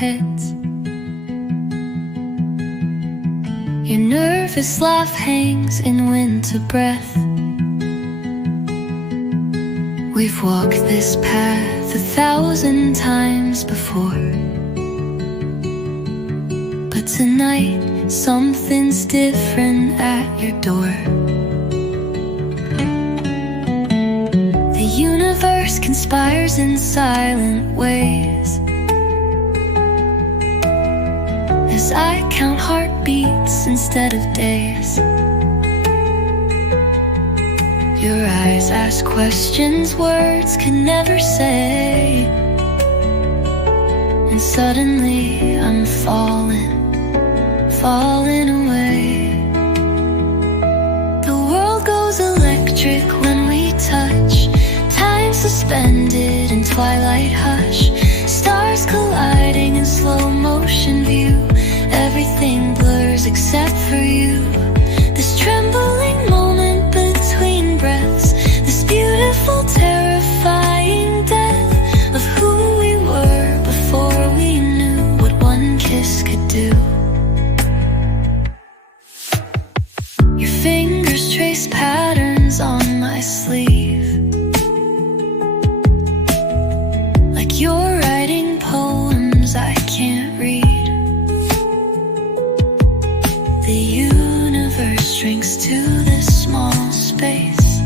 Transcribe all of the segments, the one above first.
hits. Your nervous laugh hangs in winter breath. We've walked this path 1,000 times before, but tonight something's different at your door. The universe conspires in silent ways as I count heartbeats instead of days. Your eyes ask questions words can never say, and suddenly I'm falling away. The world goes electric when we touch, time suspended in twilight hush, stars colliding in slow motion view. Everything blurs except for you. This trembling moment between breaths, this beautiful terrifying death of who we were before we knew what one kiss could do. Your fingers trace patterns on my sleeve, like you're writing poems I can't read. The universe shrinks to this small space,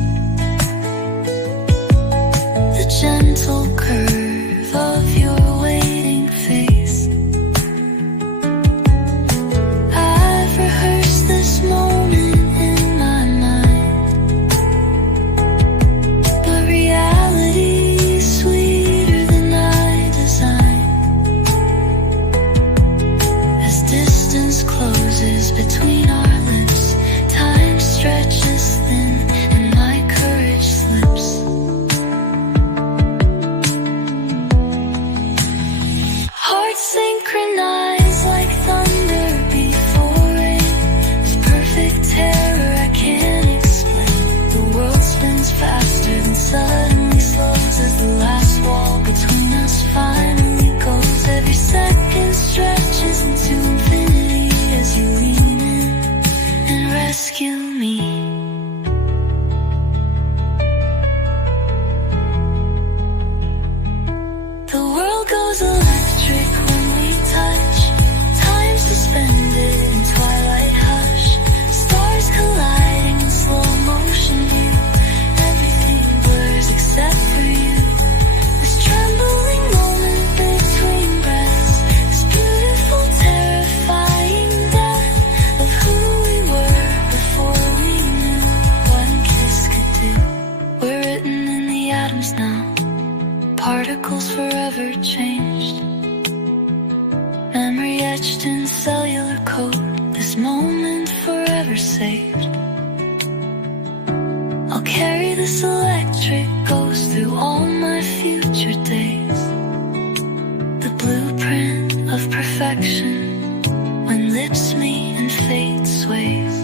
the gentle curve of your waiting face. I've rehearsed this moment in my mind, but reality is sweeter than I designed. As distance closes between our lips, time stretches thin and my courage slips. Hearts synchronize like thunder before rain. It's perfect terror I can't explain. The world spins faster than suddenly slows as the last wall between us finally goes. Every second stretches into infinity as you lean in and rescue me. The world goes electric when we touch, time suspended in twilight hush, stars colliding in slow motion view. Everything blurs except for you. This trembling moment between breaths, this beautiful terrifying death of who we were before we knew one kiss could do. We're written in the atoms now, particles forever changed, memory etched in cellular code, this moment forever saved. I'll carry this electric ghost through all my future days, the blueprint of perfection when lips meet and fate sways.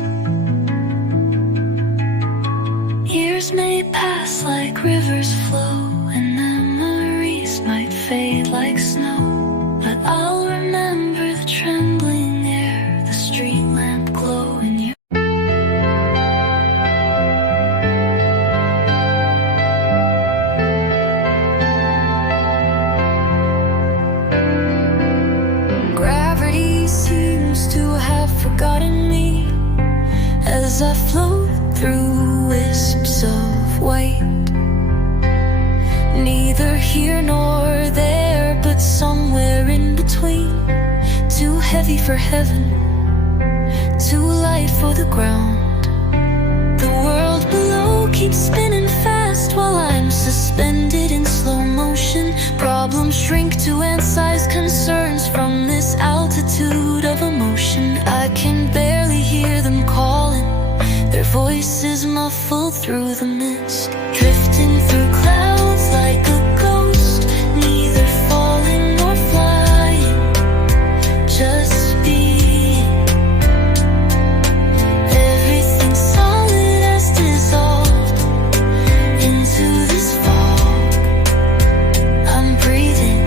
Years may pass like rivers flow, and memories might fade like snow, but I'll remember the trembling air, the street lamp glow, and you. Gravity seems to have forgotten me as I float through wisps of white. Neither here nor there, but somewhere in between. Too heavy for heaven, too light for the ground. The world below keeps spinning fast while I'm suspended in slow motion. Problems shrink to ant-sized concerns from this altitude of emotion. I can barely hear them calling, their voices muffled through the mist, drifting through clouds like a ghost, neither falling nor flying, just being. Everything solid has dissolved into this fog. I'm breathing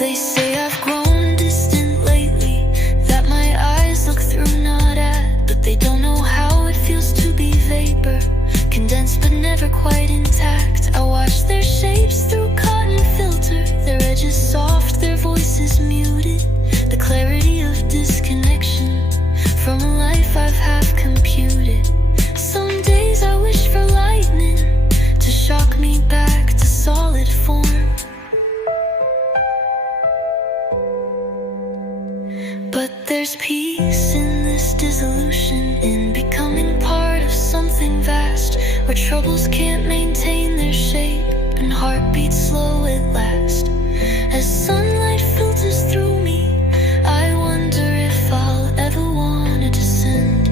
They say I've grown distant lately, that my eyes look through, not at, but they don't know how it feels to be vapor, condensed but never quite intact. I watch their shapes through cotton filter, their edges soft, their voices muted, the clarity of disconnection from a life I've half computed. Some days I wish for lightning to shock me back to solid form, but there's peace in this dissolution, in becoming part of something vast, where troubles can't maintain their shape and heartbeats slow at last. As sunlight filters through me, I wonder if I'll ever want to descend.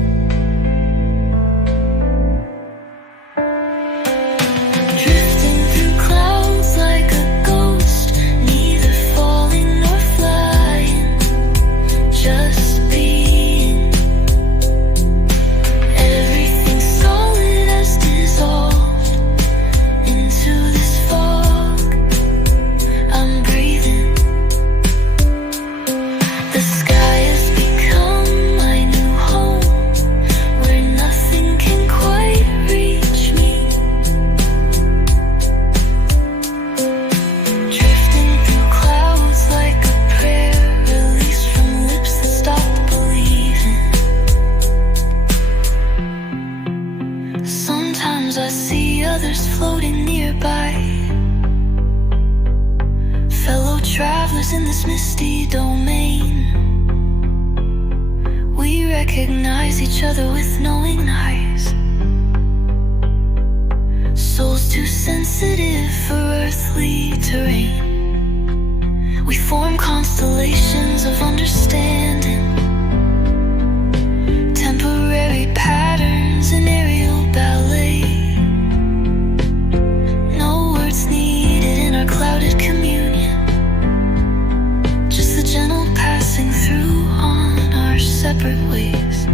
Drifting through clouds like a ghost, neither falling nor flying, just being. Everything solid has dissolved into this fog I'm breathing. The sky has become my new home, where nothing can quite reach me. Drifting through clouds like a prayer, released from lips that stopped believing. Sometimes I see others floating nearby, fellow travelers in this misty domain. We recognize each other with knowing eyes, souls too sensitive for earthly terrain. We form constellations of understanding, temporary patterns in aerial ballet. No words needed in our clouded communion, just the gentle passing through on our separate ways.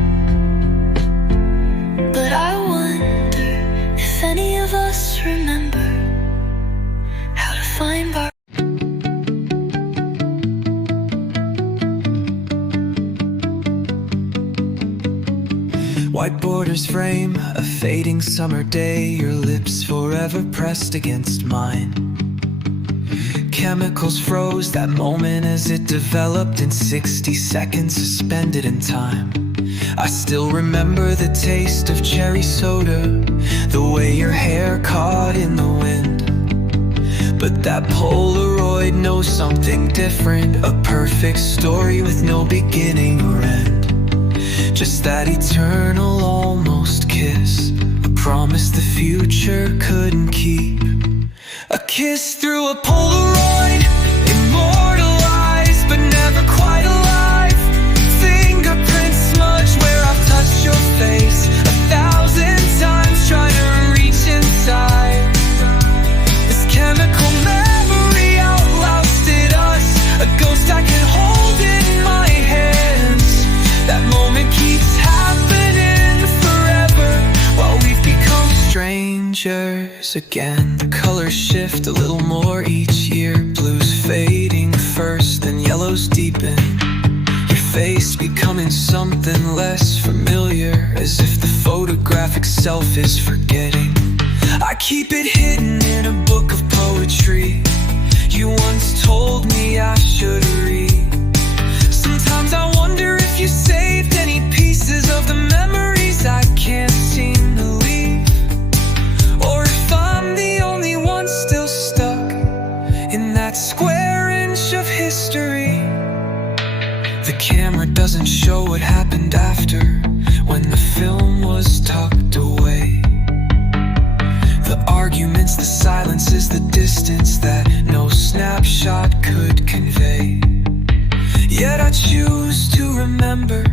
But I wonder if any of us remember how to find our white borders frame a fading summer day, your lips forever pressed against mine. Chemicals froze that moment as it developed in 60 seconds, suspended in time. I still remember the taste of cherry soda, the way your hair caught in the wind. But that Polaroid knows something different, a perfect story with no beginning or end. Just that eternal almost kiss, a promise the future couldn't keep. A kiss through a Polaroid, immortalized but never quite alive. Fingerprints smudge where I've touched your face 1,000 times, trying to reach inside. This chemical memory outlasted us, a ghost I can hold in my hands. That moment keeps happening forever, while we've become strangers again. The colors shift a little more each year, blues fading first, then yellows deepen. Your face becoming something less familiar, as if the photographic self is forgetting. I keep it hidden in a book of poetry you once told me I should read. Sometimes I wonder if you saved any pieces of the memories I can't seem to leave, or if I'm the only one still stuck in that square inch of history. The camera doesn't show what happened after, when the film was tucked away. The arguments, the silences, the distance that no snapshot could convey. Yet I choose to remember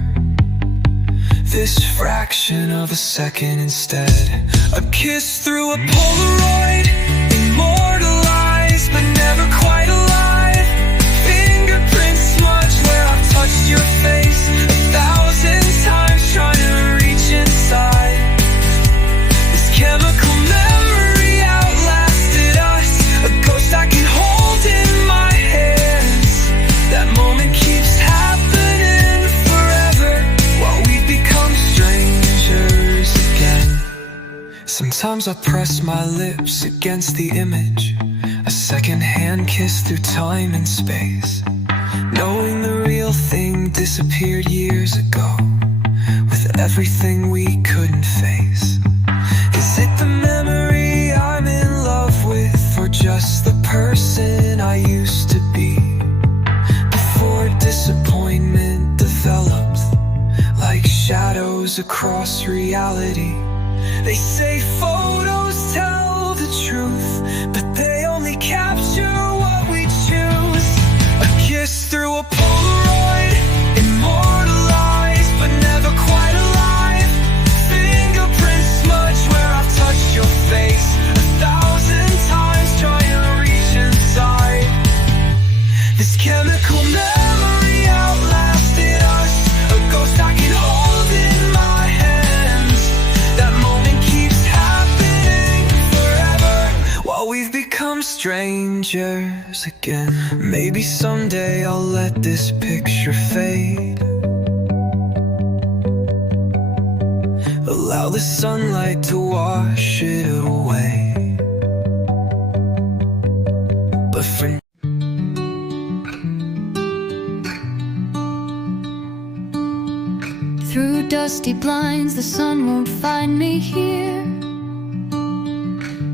this fraction of a second instead. A kiss through a Polaroid, immortalized but never quite alive. Fingerprints smudge where I've touched your face 1,000 times, trying to reach inside. This chemical memory outlasted us, a ghost I can hold in my hands. Sometimes I press my lips against the image, a second-hand kiss through time and space, knowing the real thing disappeared years ago, with everything we couldn't face. Is it the memory I'm in love with, or just the person I used to be? Before disappointment developed like shadows across reality. They say photos tell the truth, but they only capture what we choose. A kiss through a Polaroid, immortalized but never quite alive. Fingerprint smudge where I've touched your face 1,000 times, trying to reach inside. This chemical memory outlasted us, a ghost I can hold in my hands. That moment keeps happening forever, while we've become strangers again. Maybe someday I'll let this picture fade, allow the sunlight to wash it away. But for Through dusty blinds, the sun won't find me here.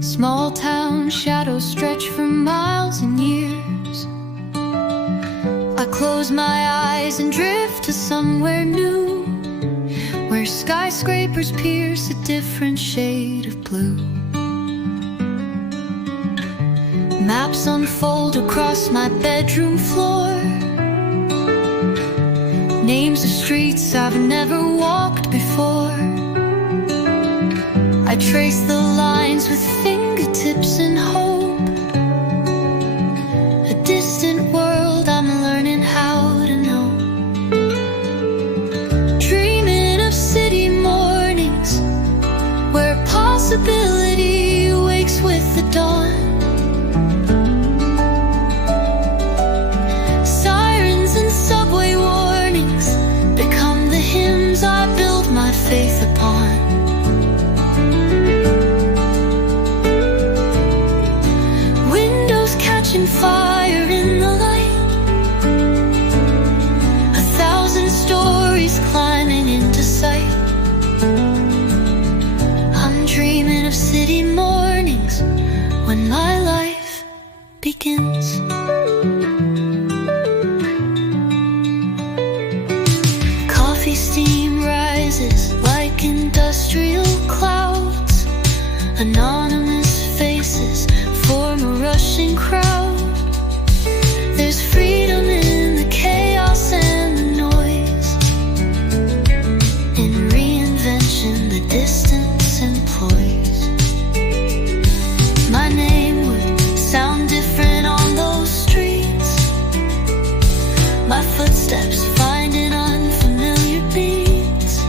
Small town shadows stretch for miles and years. I close my eyes and drift to somewhere new, where skyscrapers pierce a different shade of blue. Maps unfold across my bedroom floor, names of streets I've never walked before. I trace the lines with fingertips and hope, a distant world I'm learning how to know. Dreaming of city mornings where possibility wakes with the dawn. Sirens and subway warnings become the hymns I build my faith upon. Windows catching fire in the light, 1,000 stories climbing into sight. I'm dreaming of city mornings when my life begins. Coffee steam rises like industrial clouds. Anonymous faces form a rushing crowd. There's freedom in the chaos and the noise, in reinvention the distance employs. My name would sound different on those streets, my footsteps finding unfamiliar beats.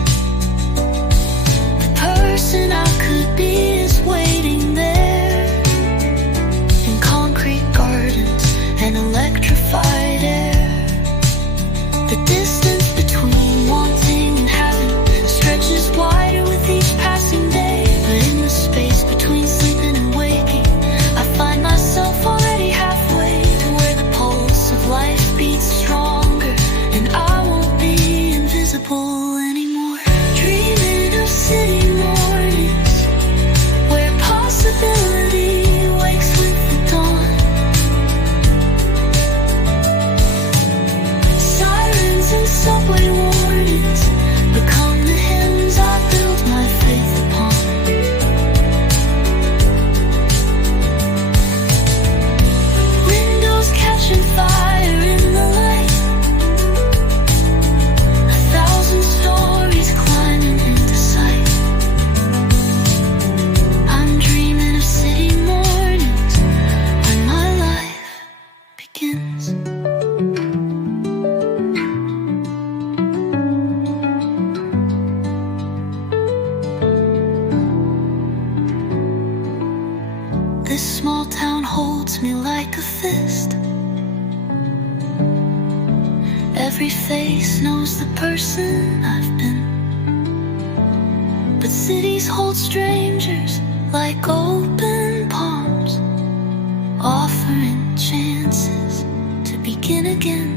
The person I could be is waiting there, in concrete gardens and electrified air. The distance between wanting and having stretches wider with each passing day. But in the space between sleeping and waking, I find myself already halfway to where the pulse of life beats stronger, and I won't be invisible anymore. Dreaming of city mornings where possibility wakes with the dawn. Sirens and subway warnings become the hymns I build my faith upon. Windows catching fire in the light, 1,000 stories climbing into sight. I'm dreaming of city mornings when my life begins. This small town holds me like a fist. Every face knows the person I've been. But cities hold strangers like open palms, offering chances to begin again.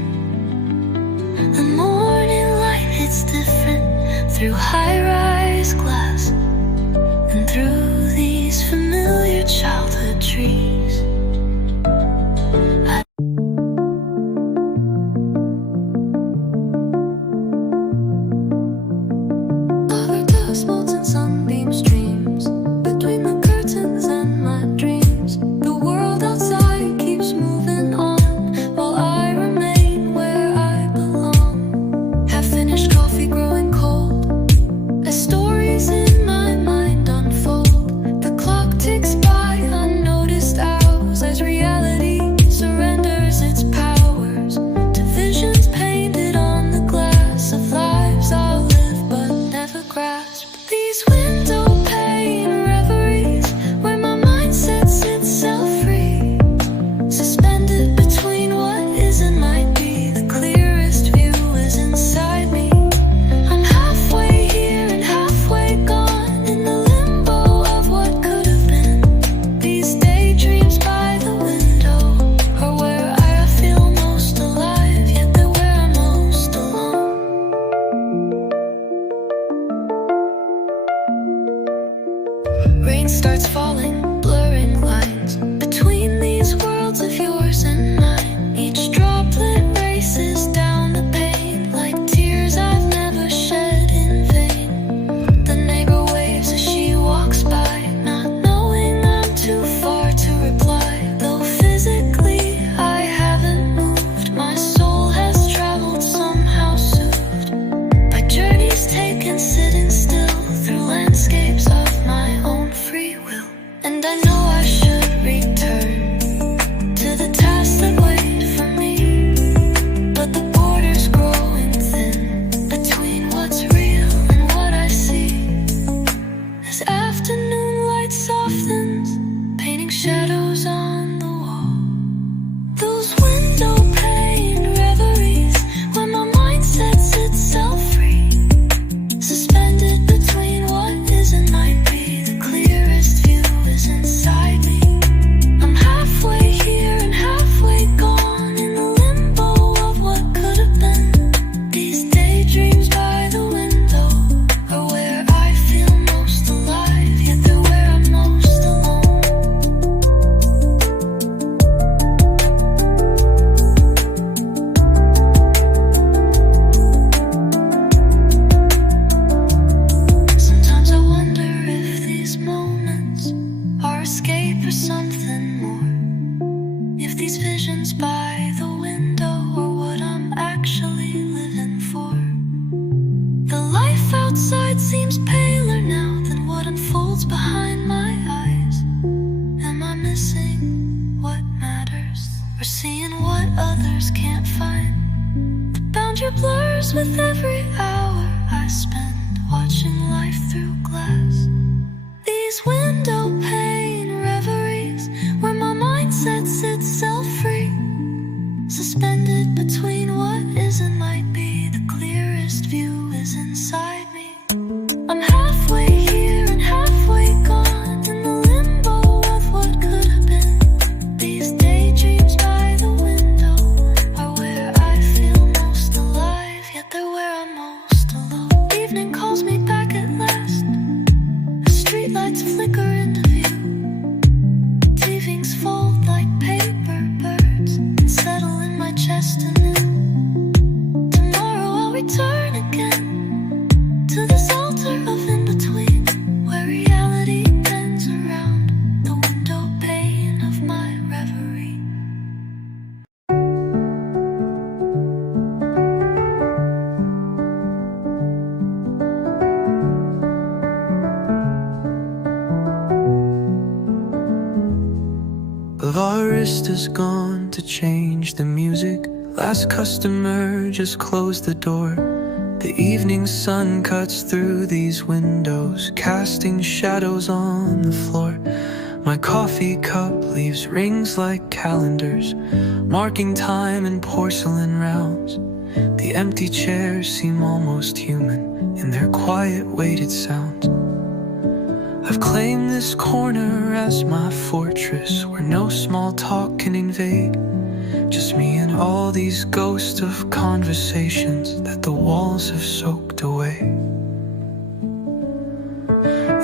The morning light hits different through high-rise glass and through these familiar childhood trees. Over dust, molten sunbeam streams between the curtains and my dreams. The world outside keeps moving on while I remain where I belong. Half-finished coffee growing cold as stories in my mind unfold. The clock ticks by unnoticed hours as reality surrenders its powers to visions painted on the glass of lives I'll live but never grasp. These window pane reveries where my mind sets itself free, suspended between what is and might be. The clearest view is inside me. I'm halfway here and halfway gone in the limbo of what could have been. These daydreams by the window are where I feel most alive, yet they're where I'm most alone. Rain starts falling, blurring lines between these worlds of yours and mine. Each droplet races down the pane like tears I've never shed in vain. The neighbor waves as she walks by, not knowing I'm too far to reply. Though physically I haven't moved, my soul has traveled somehow soothed by journeys taken sitting still through landscapes of my own free will. And I know I should return to the tasks that wait for me, but the border's growing thin between what's real and what I see. As afternoon light softens, painting shadows on the wall. Those window pane reveries where my mind sets itself free, suspended between what is and might be. The clearest view is inside me. I'm halfway here and halfway gone in the limbo of what could have been. These daydreams by the window are where I feel most alive, yet they're where I'm most alone. Sometimes I wonder if these moments are escape or something more. If these visions by the window are what I'm actually living for. The life outside seems paler now than what unfolds behind my eyes. Am I missing what matters or seeing what others can't find? The boundary blurs with every hour I spend watching life through glass. These window pane reveries where my mind sets itself free, suspended between what is and might be. The clearest view is inside me. I'm halfway here and halfway gone in the limbo of what could have been. These daydreams by the window are where I feel most alive, yet they're where I'm most alone. Evening calls me back at last. Streetlights flicker into view. Leavings fold like paper birds and settle in my chest anew. Tomorrow I'll return again to this altar of in-between, where reality bends around the window pane of my reverie. The barista's gone to change the music. Last customer just closed the door. The evening sun cuts through these windows, casting shadows on the floor. My coffee cup leaves rings like calendars, marking time in porcelain rounds. The empty chairs seem almost human in their quiet weighted sounds. I've claimed this corner as my fortress, where no small talk can invade. Just me and all these ghosts of conversations that the walls have soaked away.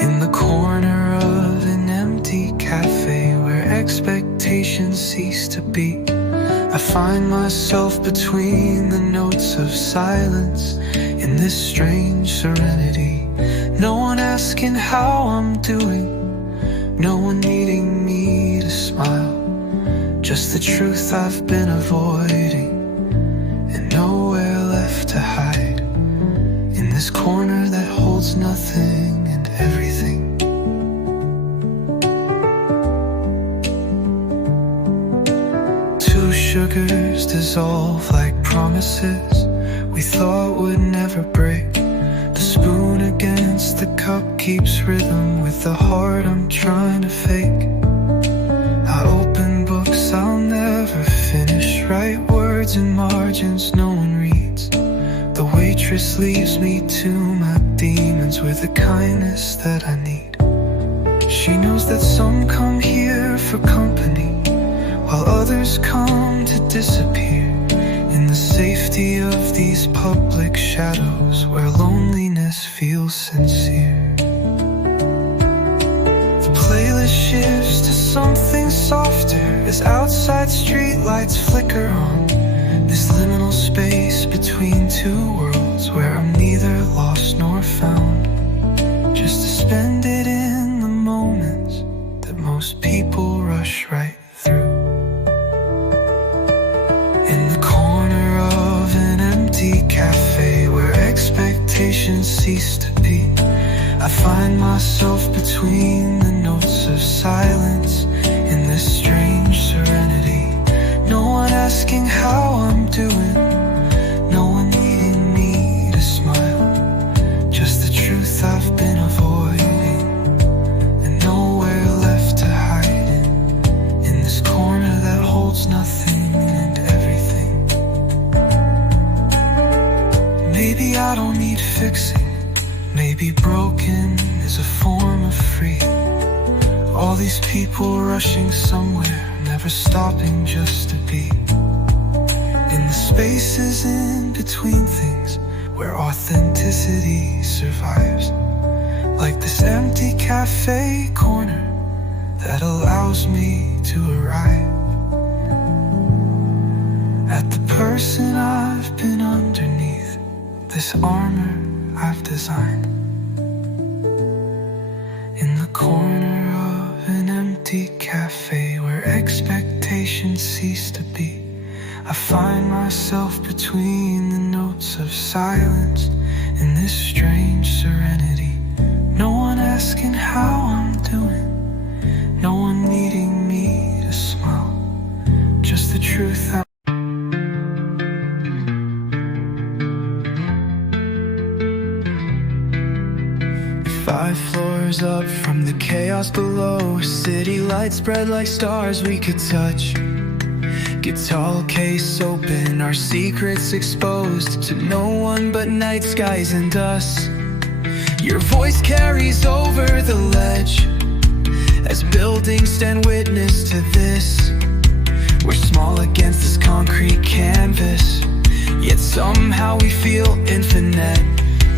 In the corner of an empty cafe where expectations cease to beat, I find myself between the notes of silence in this strange serenity. No one asking how I'm doing, no one needing me to smile. Just the truth I've been avoiding, and nowhere left to hide. In this corner that holds nothing and everything. Two sugars dissolve like promises we thought would never break. The spoon against the cup keeps rhythm with the heart I'm trying to fake. I open books I'll never finish, write words in margins no one reads. The waitress leaves me to my demons with the kindness that I need. She knows that some come here for company, while others come to disappear in the safety of these public shadows where loneliness feels sincere. The playlist shifts to something softer as outside streetlights flicker on this liminal space between two worlds where I'm neither lost nor found, just to spend it in the moments that most people rush right through. In the corner of an empty cafe where expectations cease to be, I find myself between the notes of silence in this strange serenity. No one asking how I'm doing, no one needing me to smile. Just the truth I've been avoiding, and nowhere left to hide in this corner that holds nothing and everything. Maybe I don't need fixing, maybe broken is a form of free. All these people rushing somewhere, never stopping just to be. In the spaces in between things where authenticity survives, like this empty cafe corner that allows me to arrive at the person I've been underneath this armor I've designed. In the corner of an empty cafe where expectations cease to be, I find myself between the notes of silence in this strange serenity. No one asking how I'm doing, no one needing me to smile. Just the truth I'm 5 floors up from the chaos below, city lights spread like stars we could touch. Guitar case open, our secrets exposed to no one but night skies and us. Your voice carries over the ledge as buildings stand witness to this. We're small against this concrete canvas, yet somehow we feel infinite.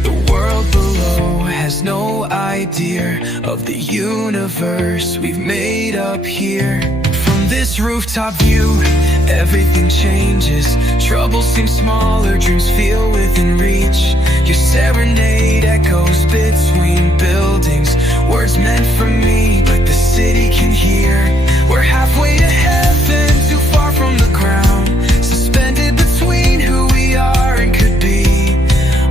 The world below has no idea of the universe we've made up here. From this rooftop view, everything changes. Troubles seem smaller, dreams feel within reach. Your serenade echoes between buildings, words meant for me, but the city can hear. We're halfway to heaven, too far from the ground, suspended between who we are and could be.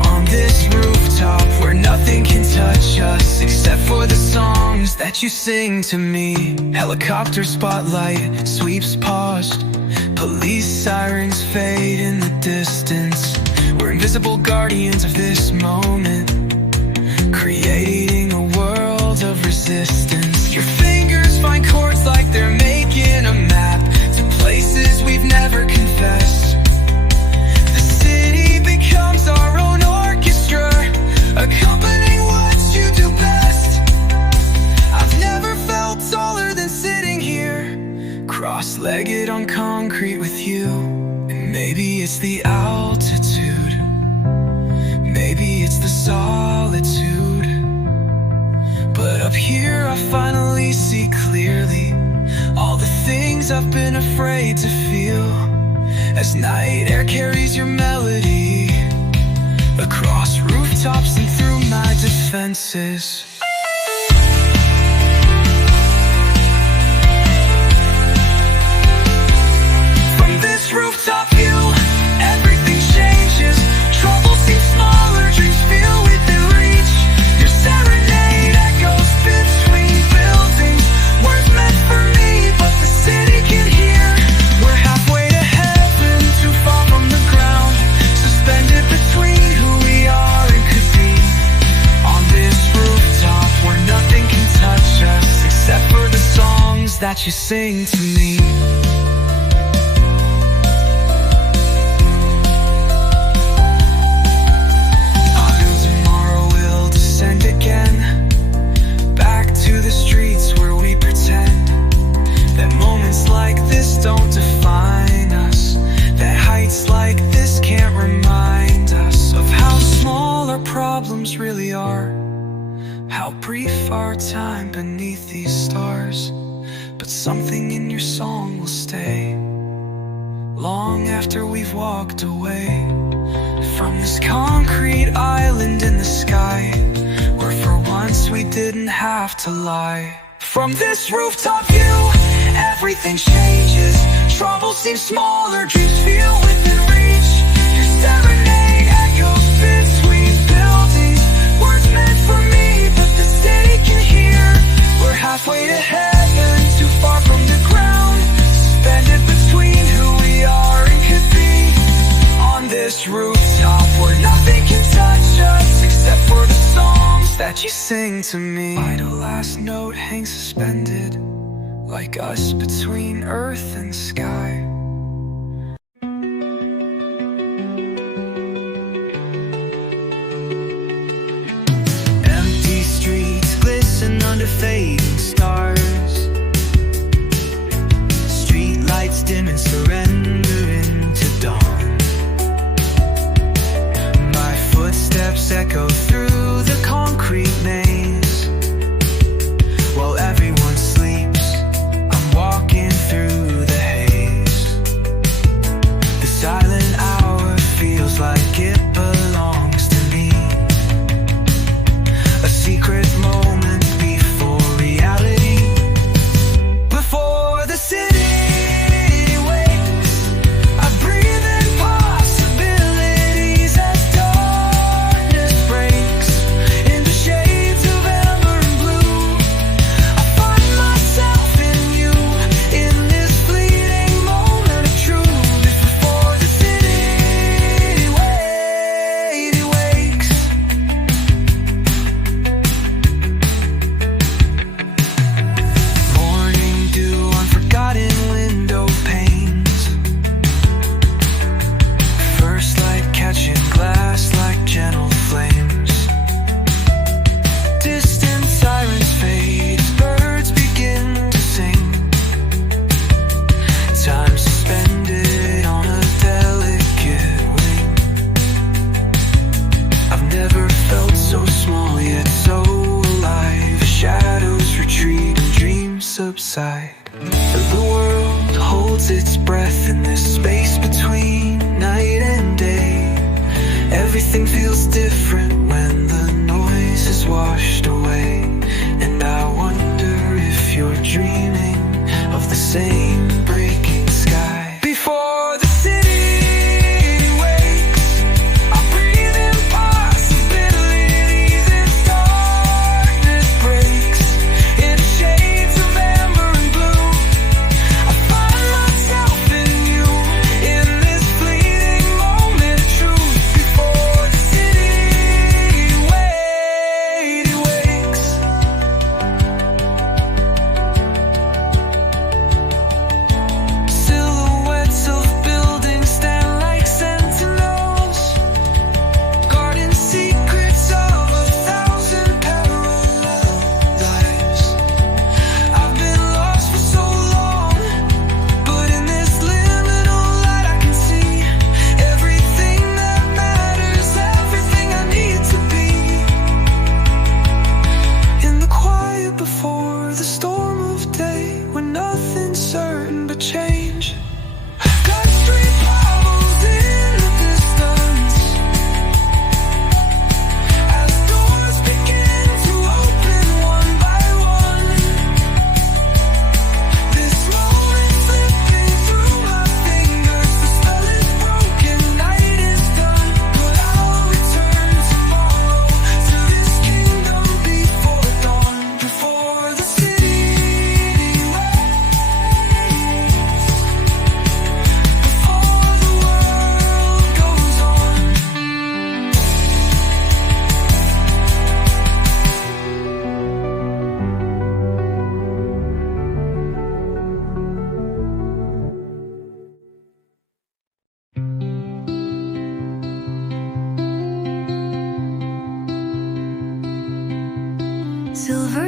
On this rooftop where nothing can touch us except for the songs that you sing to me. Helicopter spotlight sweeps past, police sirens fade in the distance. We're invisible guardians of this moment, creating a world of resistance. Your fingers find chords like they're making a map to places we've never confessed. The city becomes our own orchestra, accompanying what you do best. with you. And maybe it's the altitude, maybe it's the solitude, but up here I finally see clearly all the things I've been afraid to feel, as night air carries your melody across rooftops and through my defenses. From this rooftop view, everything changes. Trouble seems smaller, dreams feel within reach. Your serenade echoes between buildings, words meant for me, but the city can hear. We're halfway to heaven, too far from the ground, suspended between who we are and could be. On this rooftop where nothing can touch us except for the songs that you sing to me. Don't define us, that heights like this can't remind us of how small our problems really are, how brief our time beneath these stars. But something in your song will stay long after we've walked away from this concrete island in the sky, where for once we didn't have to lie. From this rooftop view, everything changes. Trouble seems smaller, dreams feel within reach. Your serenade echoes between buildings, words meant for me, but the city can hear. We're halfway to heaven, too far from the ground, suspended between who we are and could be. On this rooftop where nothing can touch us except for the songs that you sing to me. Vital last note hangs suspended, like us between earth and sky. Empty streets glisten under fading stars, street lights dim and surrendering to dawn. My footsteps echo through the concrete maze, while everyone sleeps, walking through the haze. The silent hour feels like it belongs to me, a secret moment before reality, before the city wakes. I breathe in possibilities as darkness breaks into shades of amber and blue. I find myself in you, in this fleeting moment of truth, before the city wakes. Morning dew on forgotten window panes, first light catching glass like gentle flames. Distant sirens fade, birds begin to sing, time suspended on a delicate wing. I've never felt so small yet so alive. Shadows retreat and dreams subside. The world holds its breath in this space between night and day. Everything feels different when the noise is washed away, and I wonder if you're dreaming of the same breaking sky. Before the city wakes, I breathe in possibilities as darkness breaks into shades of amber and blue. I find myself in you, in this fleeting moment of truth, before the city wakes.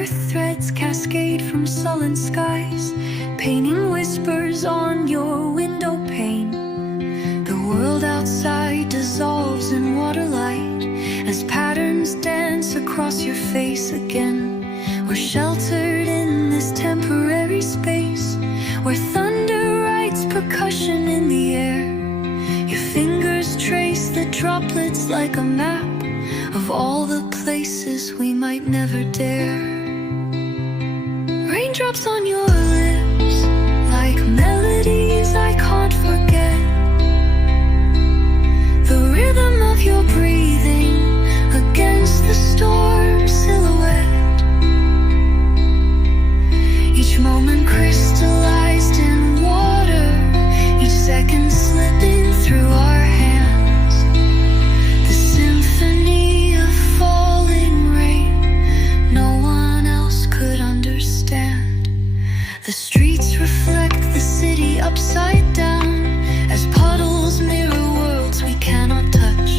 earth threads cascade from sullen skies, painting whispers on your window pane. The world outside dissolves in water light as patterns dance across your face again. We're sheltered in this temporary space where thunder writes percussion in the air. Your fingers trace the droplets like a map of all the places we might never dare. Raindrops on your lips like melodies I can't forget. The rhythm of your breathing against the storm silhouette. Each moment crystallized in water, each second slipping through our hands. The symphony of falling rain no one else could understand. The streets reflect the city upside down as puddles mirror worlds we cannot touch.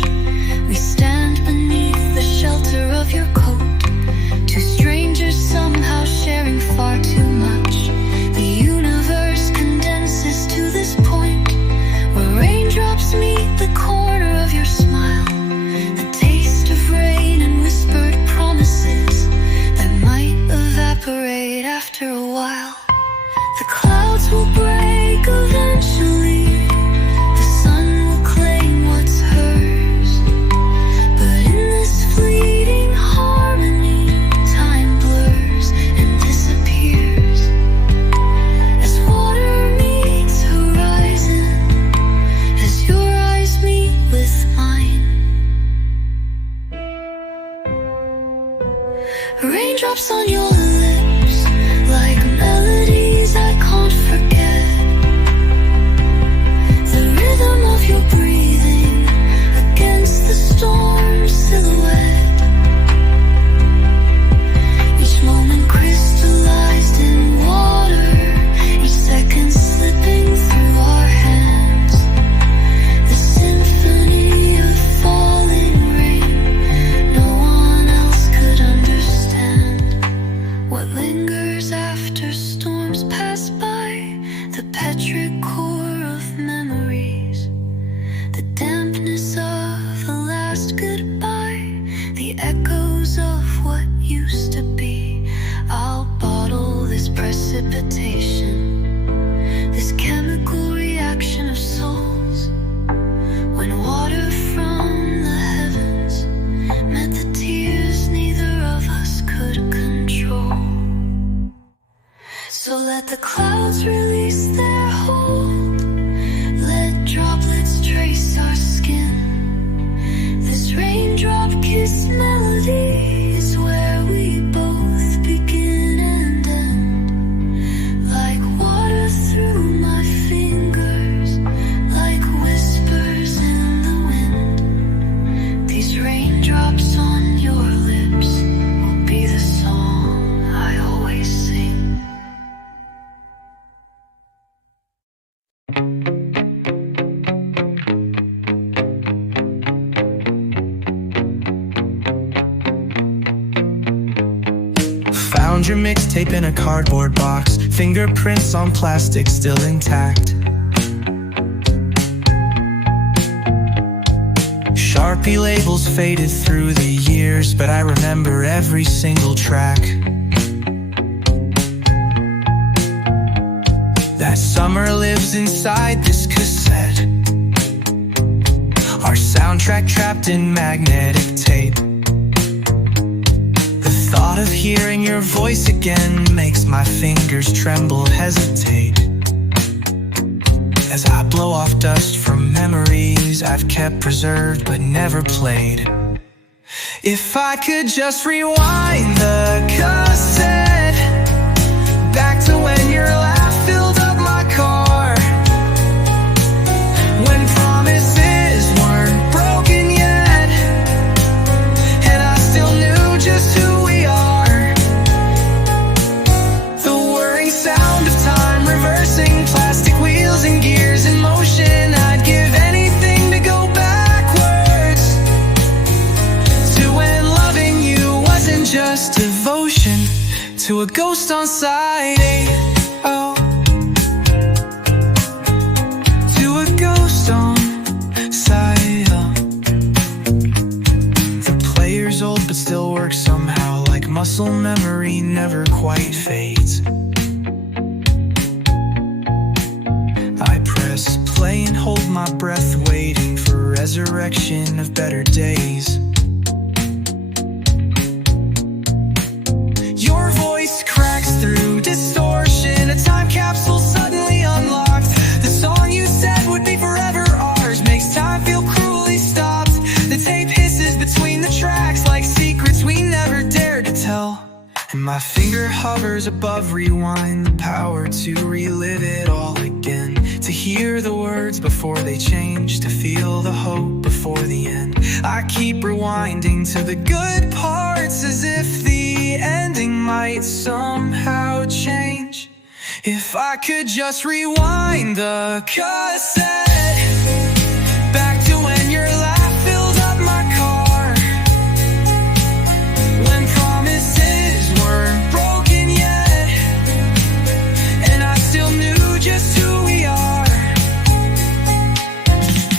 We stand beneath the shelter of your coat, two strangers somehow sharing far too much. The universe condenses to this point where raindrops meet the corner of your smile. The taste of rain and whispered promises that might evaporate after a while. The clouds will break eventually, the sun will claim what's hers. But in this fleeting harmony, time blurs and disappears as water meets horizon, as your eyes meet with mine. Raindrops on your lips like melodies I can't forget. The rhythm of your breathing against the storm silhouette. Each moment crystallized in water, each second slipping through our hands. The symphony of falling rain no one else could understand. What lingers after storms pass by, the petrichor of memories, the dampness of a last goodbye, the echoes of what used to be. I'll bottle this precipitation, this chemical reaction of souls, when water from the heavens met the tears neither of us could control. So let the clouds release their hold, let droplets trace our skin. This raindrop kiss melody is where we both begin and end. Like water through my fingers, like whispers in the wind. These raindrops on your lips will be the song I always sing. Found your mixtape in a cardboard box, fingerprints on plastic still intact. Sharpie labels faded through the years, but I remember every single track. That summer lives inside this cassette, our soundtrack trapped in magnetic tape. The thought of hearing your voice again makes my fingers tremble, hesitate, as I blow off dust from memories I've kept preserved but never played. If I could just rewind the cassette back to when your laugh filled up my car, when promises weren't broken yet, and I still knew just who we are. The whirring sound of time reversing, plastic wheels and gears in motion. I'd give anything to go backwards to when loving you wasn't just a muscle memory never quite fades. I press play and hold my breath, waiting for resurrection of better days. Your voice cracks through distortion, a time capsule suddenly unlocked. The song you said would be forever ours makes time feel cruelly stopped. The tape hisses between the tracks like secrets we never dared to tell. And my finger hovers above rewind, the power to relive it all again. To hear the words before they change, to feel the hope before the end. I keep rewinding to the good parts as if the ending might somehow change. If I could just rewind the cassette back to when your laugh filled up my car, when promises weren't broken yet, and I still knew just who we are.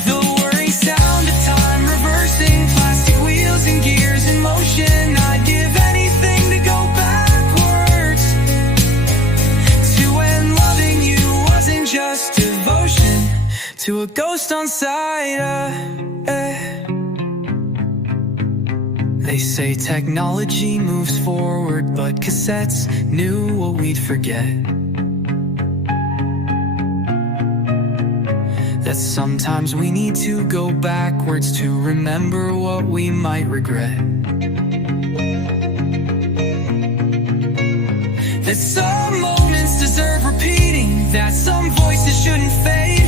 The worry sound of time reversing, plastic wheels and gears in motion. I'd give anything to go backwards to when loving you wasn't just devotion to a ghost on side. They say technology moves forward, but cassettes knew what we'd forget. That sometimes we need to go backwards to remember what we might regret. That some moments deserve repeating, that some voices shouldn't fade,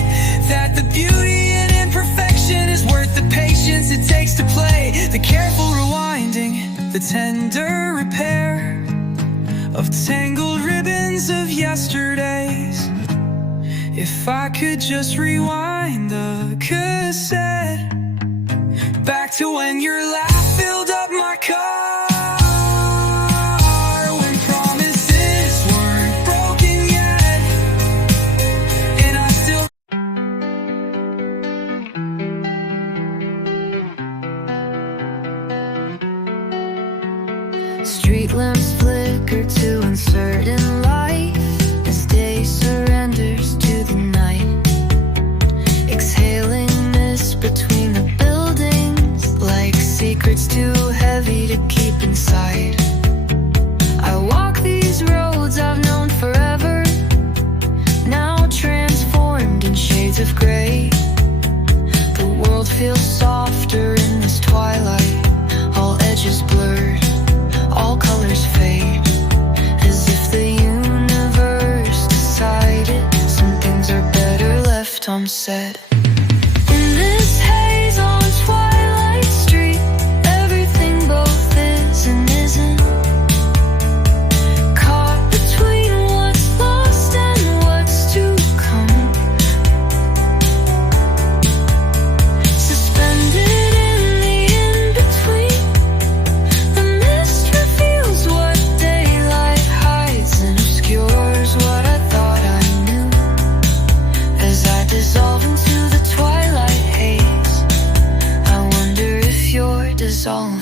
that the beauty in imperfection is worth the patience it takes to play. The careful rewinding, the tender repair of tangled ribbons of yesterdays. If I could just rewind the cassette back to when your laugh filled up my car, when promises weren't broken yet, and I still. Street lamps flicker to uncertain light as day surrenders to the night. Exhaling mist between the buildings like secrets too heavy to keep inside. I walk these roads I've known forever, now transformed in shades of gray. The world feels softer in this twilight, all edges blurred, all colors fade, as if the universe decided some things are better left unsaid. In this haze on Twilight Street, everything both is and isn't, caught between what's lost and what's to come, suspended in the in-between. The mist reveals what daylight hides and obscures what I thought I knew. As I dissolve into the twilight haze, I wonder if you're dissolving.